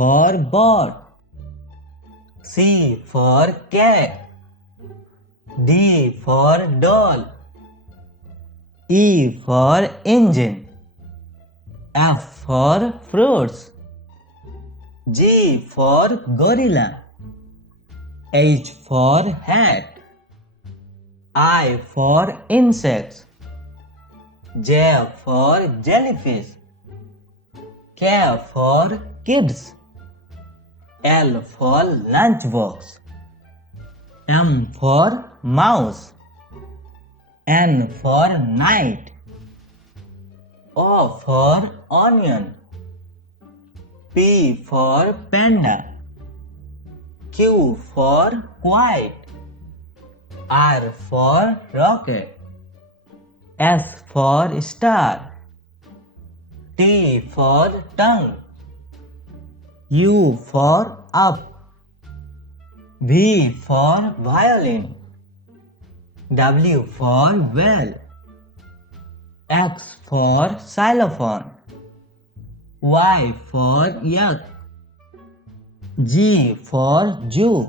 for bird. C for cat. D for doll. E for engine. F for fruits. G for gorilla. H for hat. I for insects. J for jellyfish. K for kids. L for lunchbox. M for mouse. N for night. O for onion. P for panda. Q for quiet. R for rocket. S for star. T for tongue. U for up. V for violin. W for well. X for xylophone. Y for yak. G for Jew.